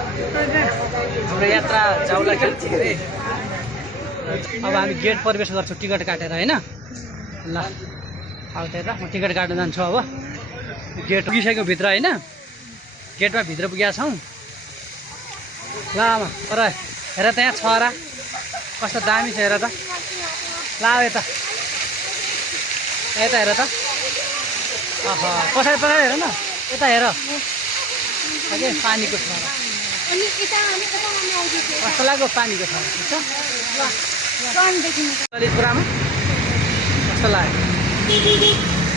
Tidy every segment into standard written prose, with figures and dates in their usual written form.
हाम्रो यात्रा जाउला खेल्छ अरे। अब हामी गेट प्रवेश गर्छौँ टिकट काटेर हैन। ल अब त्यता म टिकट काट्न जान्छु। अब गेट पुगिसक्यो भित्र हैन। गेटमा भित्र पुगेका छौँ। ल आमा पर हेर त्यहाँ छरा कस्तो दामी छ हेर त। ल यता यता हेर त। पछाडि पछाडि हेर न यता हेर अझै पानीको छरा कस्तो लाग्यो पानीको छरा ठिक छ। ललितपुरमा कस्तो लाग्यो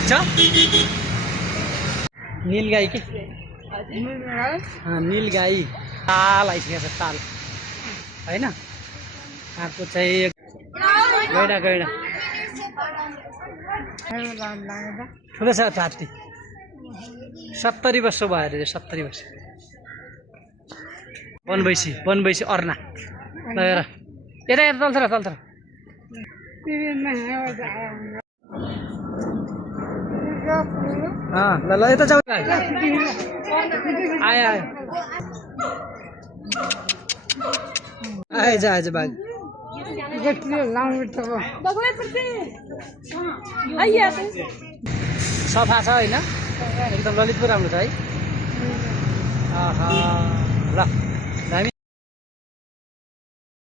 छ नीलगाई के नीलगाई ताल आइसकेको छ ताल होइन। आएको चाहिँ गैडा गैडा ठुलो छ हात्ती 70 वर्ष भयो अरे 70 वर्ष। वनवैसी अर्ना ल हेर यता यता चल्छ र चल्छ र। ल ल यता जाऊ आयो आयो आएछ आएछ बाघ सफा छ होइन एकदम ललितपुर राम्रो छ है। ल